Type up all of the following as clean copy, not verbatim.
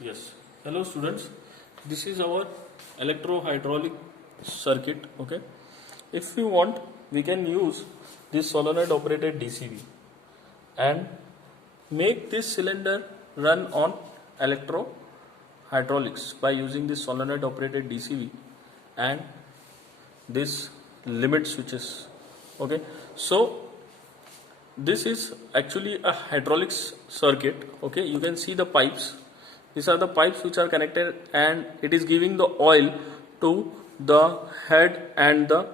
Yes. Hello students. This is our electro-hydraulic circuit. Okay. If we want, we can use this solenoid operated DCV and make this cylinder run on electro-hydraulics by using this solenoid operated DCV and this limit switches. Okay. So this is actually a hydraulics circuit. Okay. You can see the pipes. These are the pipes which are connected, and it is giving the oil to the head and the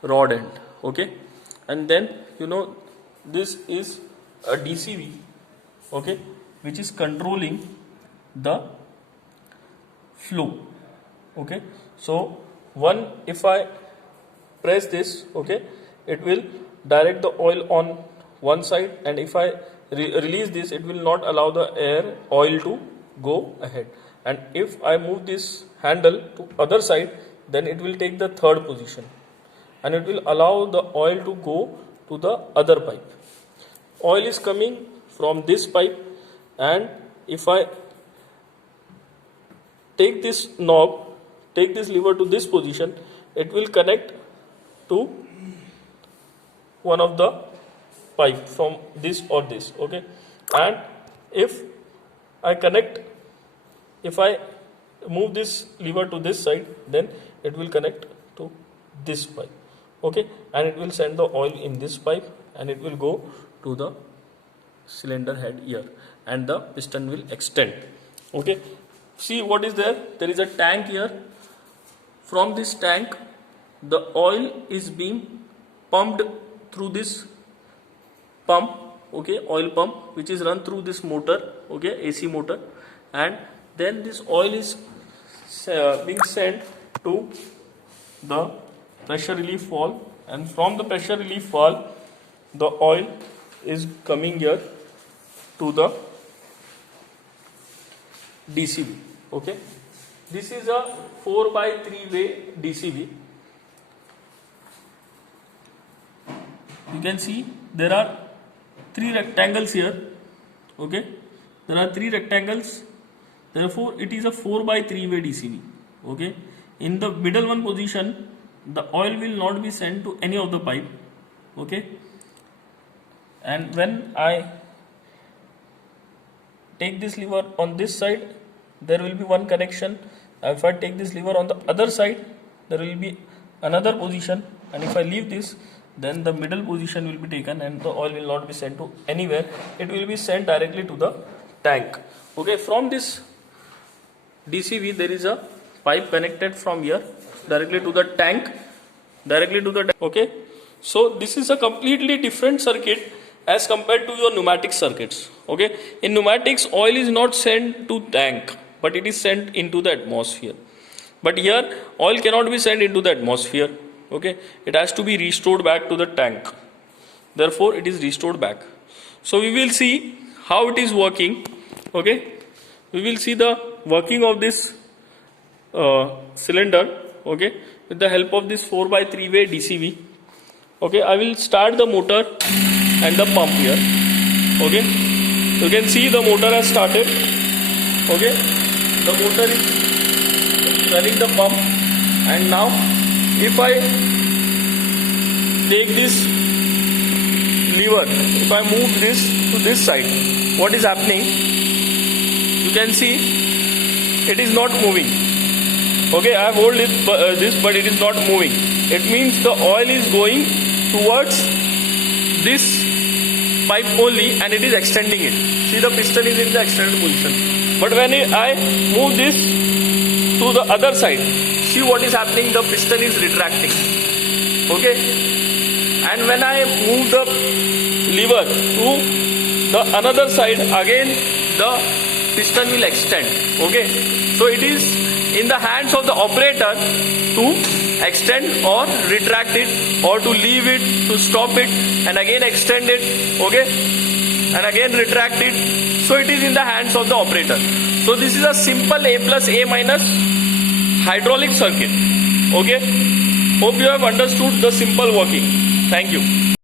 rod end. Okay, and then this is a DCV, okay, which is controlling the flow. Okay, so if I press this, okay, it will direct the oil on one side, and if I release this, it will not allow the oil to go ahead, and if I move this handle to other side, then it will take the third position and it will allow the oil to go to the other pipe. Oil is coming from this pipe, and if I take this knob, take this lever to this position, it will connect to one of the pipe from this or this. Okay, and if I move this lever to this side, then it will connect to this pipe. Okay, and it will send the oil in this pipe, and it will go to the cylinder head here, and the piston will extend. Okay, see what is there? There is a tank here. From this tank, the oil is being pumped through this pump. Okay, oil pump, which is run through this motor, okay, AC motor, and then this oil is being sent to the pressure relief valve, and from the pressure relief valve, the oil is coming here to the DCV. Okay, this is a 4x3 way DCV. You can see there are 3 rectangles here. Okay, there are 3 rectangles, therefore it is a 4x3 way DCV. Okay, in the middle one position, the oil will not be sent to any of the pipe. Okay, and when I take this lever on this side, there will be one connection. If I take this lever on the other side, there will be another position, and if I leave this, then the middle position will be taken, and the oil will not be sent to anywhere. It will be sent directly to the tank. Okay, from this DCV, there is a pipe connected from here directly to the tank, Okay, so this is a completely different circuit as compared to your pneumatic circuits. Okay, in pneumatics, oil is not sent to tank, but it is sent into the atmosphere. But here, oil cannot be sent into the atmosphere. Okay, it has to be restored back to the tank. Therefore, it is restored back. So we will see how it is working. Okay, we will see the working of this cylinder. Okay, with the help of this 4x3 way DCV. Okay, I will start the motor and the pump here. Okay, you can see the motor has started. Okay, the motor is running the pump, and now if I take this lever, if I move this to this side, what is happening? You can see it is not moving. Okay, I have hold this, but it is not moving. It means the oil is going towards this pipe only, and it is extending it. See, the piston is in the extended position. But when I move this to the other side, see what is happening? The piston is retracting. Okay, and when I move the lever to the another side, again the piston will extend. Okay, so it is in the hands of the operator to extend or retract it, or to leave it, to stop it, and again extend it. Okay, and again retract it. So it is in the hands of the operator. So this is a simple A plus A minus hydraulic circuit. Okay, hope you have understood the simple working. Thank you.